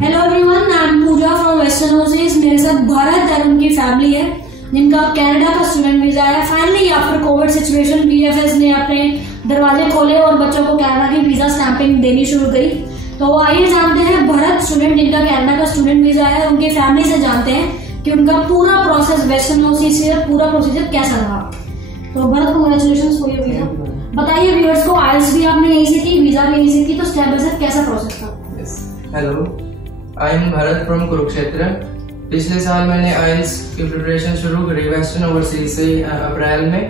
Hello everyone, I am Pooja from western overseas. मेरे साथ भारत और उनकी फैमिली है जिनका कनाडा का स्टूडेंट वीजा है। Finally after Covid situation BFS ने अपने दरवाजे खोले और बच्चों को कनाडा की वीजा स्टैंपिंग देनी शुरू करी। तो आइए जानते हैं भारत स्टूडेंट जिनका कनाडा का स्टूडेंट वीजा है, उनकी फैमिली से जानते हैं कि उनका पूरा प्रोसेस वेस्टर्न ओवरसीज से पूरा प्रोसीजर कैसा रहा। तो Bharat, congratulations for your visa. बताइए व्यूअर्स को, आइल्स भी आपने यहीं से की, वीजा भी यहीं से की, तो स्टेप बाय स्टेप कैसा प्रोसेस था? Hello, I am Bharat from Kurukshetra. पिछले साल मैंने आइल्स की प्रिपरेशन शुरू करी वेस्टर्न ओवरसीज से अप्रैल में,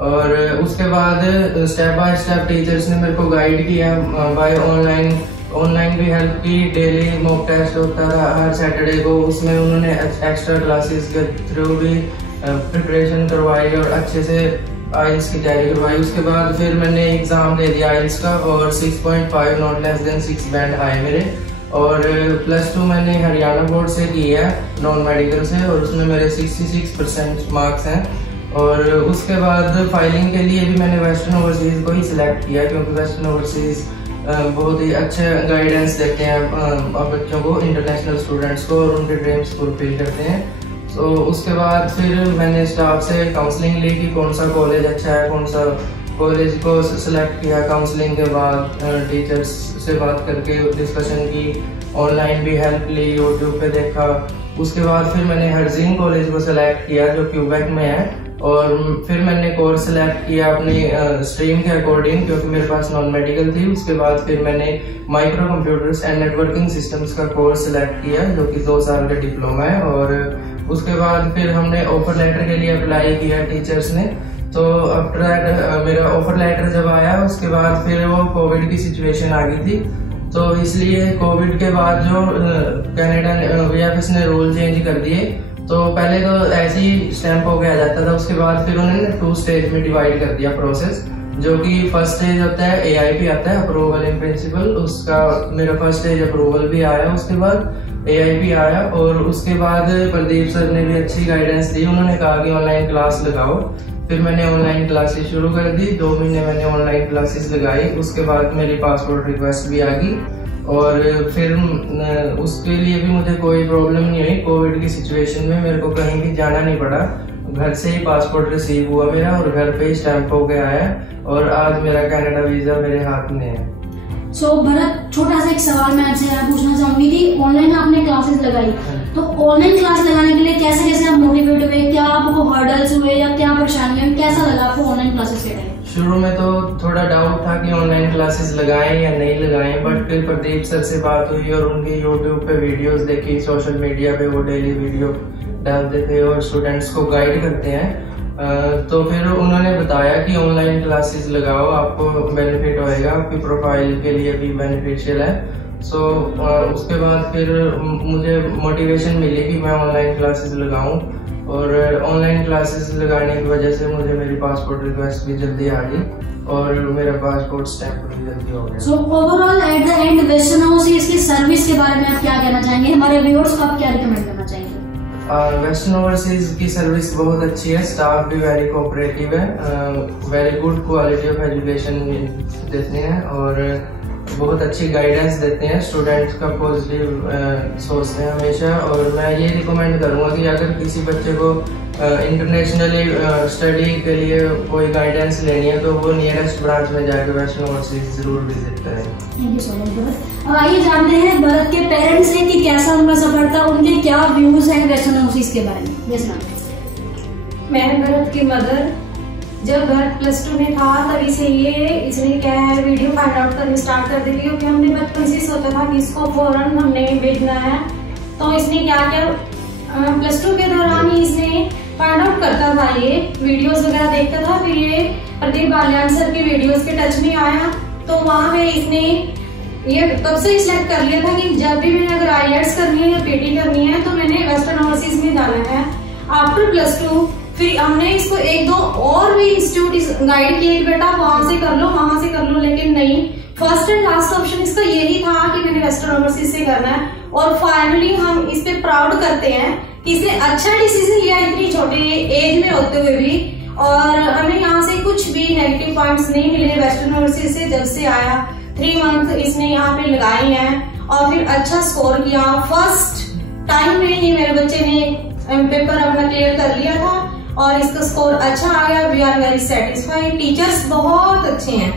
और उसके बाद स्टेप बाय स्टेप टीचर्स ने मेरे को गाइड किया बाय ऑनलाइन भी हेल्प की। डेली मॉक टेस्ट होता था हर सैटरडे को, उसमें उन्होंने एक्स्ट्रा क्लासेस के थ्रू भी प्रिपरेशन करवाई और अच्छे से आइल्स की तैयारी करवाई। उसके बाद फिर मैंने एग्जाम दे दिया आइल्स का और 6.5 नॉट लेस देन 6 बैंड आए मेरे। और +2 मैंने हरियाणा बोर्ड से की है नॉन मेडिकल से, और उसमें मेरे 66% मार्क्स हैं। और उसके बाद फाइलिंग के लिए भी मैंने वेस्टर्न ओवरसीज को ही सिलेक्ट किया, क्योंकि वेस्टर्न ओवरसीज बहुत ही अच्छे गाइडेंस देते हैं बच्चों को, इंटरनेशनल स्टूडेंट्स को, और उनके ड्रीम्स फुलफिल करते हैं। तो उसके बाद फिर मैंने स्टाफ से काउंसलिंग ली कि कौन सा कॉलेज अच्छा है, कौन सा कॉलेज को सिलेक्ट किया। काउंसलिंग के बाद टीचर्स से बात करके डिस्कशन की, ऑनलाइन भी हेल्प ली, यूट्यूब पे देखा। उसके बाद फिर मैंने हरजिंग कॉलेज को सिलेक्ट किया जो क्यूबेक में है, और फिर मैंने कोर्स सिलेक्ट किया अपनी स्ट्रीम के अकॉर्डिंग, क्योंकि मेरे पास नॉन मेडिकल थी। उसके बाद फिर मैंने micro computers and networking systems का कोर्स सिलेक्ट किया जो कि 2 साल का डिप्लोमा है। और उसके बाद फिर हमने ऑफर लेटर के लिए अप्लाई किया टीचर्स ने। तो आफ्टर मेरा ऑफर लेटर जब आया, उसके बाद फिर वो कोविड की सिचुएशन आ गई थी, तो इसलिए कोविड के बाद जो कनाडा वीएफएस ने रूल चेंज कर दिए। तो पहले तो ऐसे ही स्टैंप हो के आ जाता था, उसके बाद फिर उन्होंने 2 स्टेज में डिवाइड कर दिया प्रोसेस, जो कि फर्स्ट स्टेज होता है AIP आता है, अप्रूवल इन प्रिंसिपल। उसका मेरा फर्स्ट स्टेज अप्रूवल भी आया, उसके बाद AIP आया। और उसके बाद प्रदीप सर ने भी अच्छी गाइडेंस दी, उन्होंने कहा कि ऑनलाइन क्लास लगाओ। फिर मैंने ऑनलाइन क्लासेस शुरू कर दी, 2 महीने मैंने ऑनलाइन क्लासेस लगाई। उसके बाद मेरी पासपोर्ट रिक्वेस्ट भी आ गई, और फिर उसके लिए भी मुझे कोई प्रॉब्लम नहीं हुई। कोविड की सिचुएशन में मेरे को कहीं भी जाना नहीं पड़ा, घर से ही पासपोर्ट रिसीव हुआ मेरा, और घर पे ही स्टैंप हो गया है, और आज मेरा कनाडा वीजा मेरे हाथ में है। सो भरत, छोटा सा एक सवाल मैं आपसे पूछना चाहूंगी कि ऑनलाइन आपने क्लासेस लगाई, तो ऑनलाइन क्लास लगाने के लिए कैसे कैसे आप मोटिवेट हुए? क्या आपको हर्डल्स हुए या क्या परेशानियां, कैसा लगा आपको ऑनलाइन क्लासेस के टाइम? शुरू में तो थोड़ा डाउट था कि ऑनलाइन क्लासेस लगाएं या नहीं लगाएं, बट फिर प्रदीप सर से बात हुई और उनकी यूट्यूब पे वीडियोस देखी, सोशल मीडिया पे वो डेली वीडियो डालते थे और स्टूडेंट्स को गाइड करते हैं। तो फिर उन्होंने बताया कि ऑनलाइन क्लासेस लगाओ, आपको बेनिफिट होएगा, आपकी प्रोफाइल के लिए भी बेनिफिशियल है। सो उसके बाद फिर मुझे मोटिवेशन मिली कि मैं ऑनलाइन क्लासेस लगाऊं, और ऑनलाइन क्लासेस लगाने की वजह से मुझे मेरी पासपोर्ट रिक्वेस्ट भी जल्दी आ गई, और मेरा पासपोर्ट स्टैंप भी जल्दी हो गया। So overall at the end western overseas की सर्विस के बारे में आप क्या कहना चाहेंगे? हमारे व्यूअर्स को आप क्या रिकमेंड करना चाहेंगे? वेस्टर्न ओवरसीज की सर्विस बहुत अच्छी है, स्टाफ भी वेरी कोऑपरेटिव है, very good quality of education देते हैं, और बहुत अच्छी गाइडेंस देते हैं, स्टूडेंट्स का पॉजिटिव सोचते हैं हमेशा। और मैं ये रिकमेंड करूँगा कि अगर किसी बच्चे को इंटरनेशनली स्टडी के लिए कोई गाइडेंस लेनी है, तो वो नियरेस्ट ब्रांच में जाकर वेस्टर्न ओवरसीज जरूर विजिट करें। Thank you so much Bharat. अब आइए जानते हैं भरत के पेरेंट्स से कि कैसा उनका सफर था, उनके क्या व्यूज हैं वेस्टर्न ओवरसीज के बारे में। Yes ma'am. मैं भरत की मदर। जब भरत +2 में था तभी से इसने क्या है वीडियो फाइंड आउट करनी स्टार्ट कर दी थी, क्योंकि हमने बचपन से सोचा था कि इसको फौरन हमने भेजना है। तो इसने क्या किया, +2 के दौरान ही इसने फाइंड आउट करता था, ये वीडियोस वगैरह देखता था। फिर ये प्रदीप बालियान सर की वीडियोस के टच में आया, तो वहाँ पे इसने ये तब से सिलेक्ट कर लिया था कि जब भी मैंने अगर IELTS करनी है या PT करनी है तो मैंने वेस्टर्न ओवरसीज में जाना है। आफ्टर +2 फिर हमने इसको 1-2 और भी इंस्टीट्यूट गाइड किए, बेटा वहां से कर लो, वहां से कर लो, लेकिन नहीं, फर्स्ट एंड लास्ट ऑप्शन इसका यही था कि मैंने वेस्टर्न ओवरसीज से करना है। और फाइनली हम इस पे प्राउड करते हैं कि इसने अच्छा डिसीजन लिया इतनी छोटी एज में होते हुए भी, और हमें यहाँ से कुछ भी नेगेटिव पॉइंट्स नहीं मिले वेस्टर्न ओवरसीज से। जब से आया 3 मंथ इसने यहाँ पे लगाए हैं, और फिर अच्छा स्कोर किया। फर्स्ट टाइम में ही मेरे बच्चे ने पेपर अपना क्लियर कर लिया था और इसका स्कोर अच्छा आ गया। We are very satisfied. Teachers बहुत अच्छे हैं।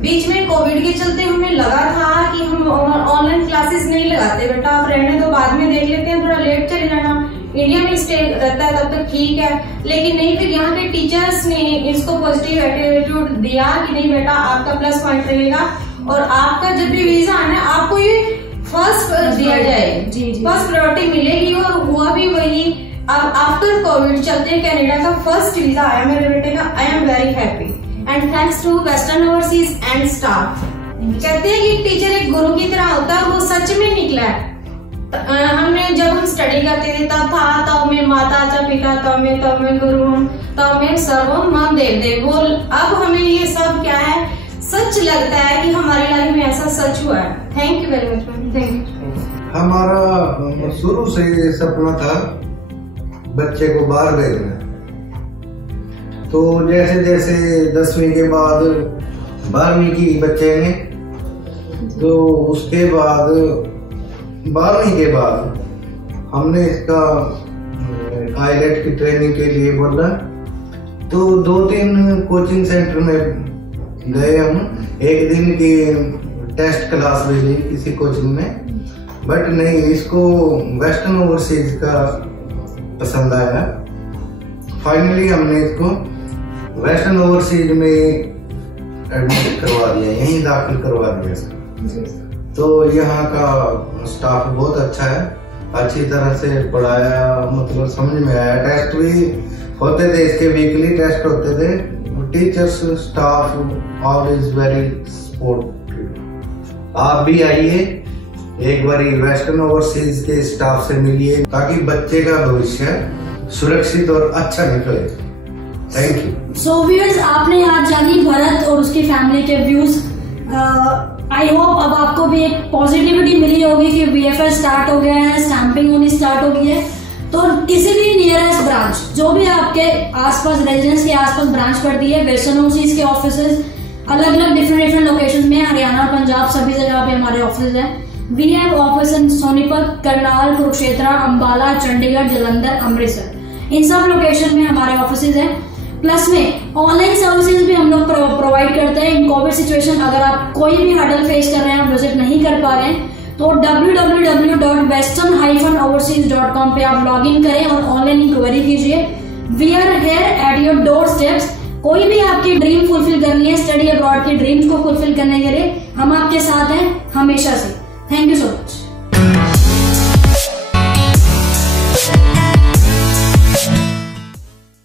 बीच में कोविड के चलते हमें लगा था कि हम ऑनलाइन क्लासेस नहीं लगाते, बेटा आप रहने दो, बाद में देख लेते हैं, थोड़ा लेट चले जाना, इंडिया में स्टे रहता है तब तक ठीक है। लेकिन नहीं, फिर यहाँ के टीचर्स ने इसको पॉजिटिव एटीट्यूड दिया कि नहीं बेटा आपका प्लस पॉइंट रहेगा और आपका जब भी वीजा आना है आपको ये फर्स्ट दिया जाएगा, फर्स्ट प्रायोरिटी मिलेगी। और हुआ भी वही। अब आफ्टर कोविड चलते कनाडा का फर्स्ट वीजा आया मेरे बेटे का। I am very happy and thanks to western overseas and staff. कहते हैं कि टीचर एक गुरु की तरह होता है, वो सच में निकला है। हमने जब हम स्टडी करते थे तब था तब में माता च पिता तब में गुरु तब में सर्वम मम देव देव बोल। अब हमें ये सब क्या है, सच लगता है कि हमारी लाइफ में ऐसा सच हुआ है। Thank you very much. Thank you. हमारा शुरू से ये सपना था बच्चे को बाहर भेजना। तो जैसे जैसे 10वीं के बाद 12वीं की बच्चे ने, तो उसके बाद 12वीं के बाद हमने इसका आईलेट की ट्रेनिंग के लिए बोला। तो 2-3 कोचिंग सेंटर में गए हम। एक दिन की टेस्ट क्लास ले ली किसी कोचिंग में, बट नहीं, इसको वेस्टर्न ओवरसीज का पसंद आया। फाइनली हमने इसको वेस्टर्न ओवरसीज में एडमिट करवा दिया, यहीं दाखिल करवा दिया। तो यहाँ का स्टाफ बहुत अच्छा है, अच्छी तरह से पढ़ाया, मतलब समझ में आया। टेस्ट भी होते थे, इसके वीकली टेस्ट होते थे। Teachers staff always very supportive. आप भी आइए एक बार वेस्टर्न ओवरसीज के स्टाफ से मिलिए ताकि बच्चे का भविष्य सुरक्षित और अच्छा निकले। Thank you. सो व्यूअर्स, आपने आज जानी भरत और उसकी फैमिली के व्यूज। आई होप अब आपको भी एक पॉजिटिविटी मिली होगी कि VFS स्टार्ट हो गया है, स्टैंपिंग होनी स्टार्ट हो गई है। तो किसी भी नियरेस्ट ब्रांच, जो भी आपके आसपास रेजिडेंस के आसपास ब्रांच पड़ती है, वेस्टर्न ओवरसीज के ऑफिसेज अलग अलग डिफरेंट लोकेशंस में, हरियाणा, पंजाब, सभी जगह पे हमारे ऑफिस हैं। We have office in Sonipat, Karnal, Kurukshetra, Ambala, Chandigarh, Jalandhar, Amritsar. इन सब लोकेशन में हमारे ऑफिसेज हैं। प्लस में ऑनलाइन सर्विसेज भी हम लोग प्रोवाइड करते हैं। इन कोविड सिचुएशन अगर आप कोई भी हर्डल फेस कर रहे हैं, आप विजिट नहीं कर पा रहे हैं, तो www.western-overseas.com पे आप लॉग इन करें और ऑनलाइन इंक्वायरी कीजिए। We are here at your doorsteps. कोई भी आपकी ड्रीम फुलफिल करनी है, स्टडी अब्रॉड की ड्रीम्स को फुलफिल करने के लिए हम आपके साथ हैं हमेशा से। Thank you so much.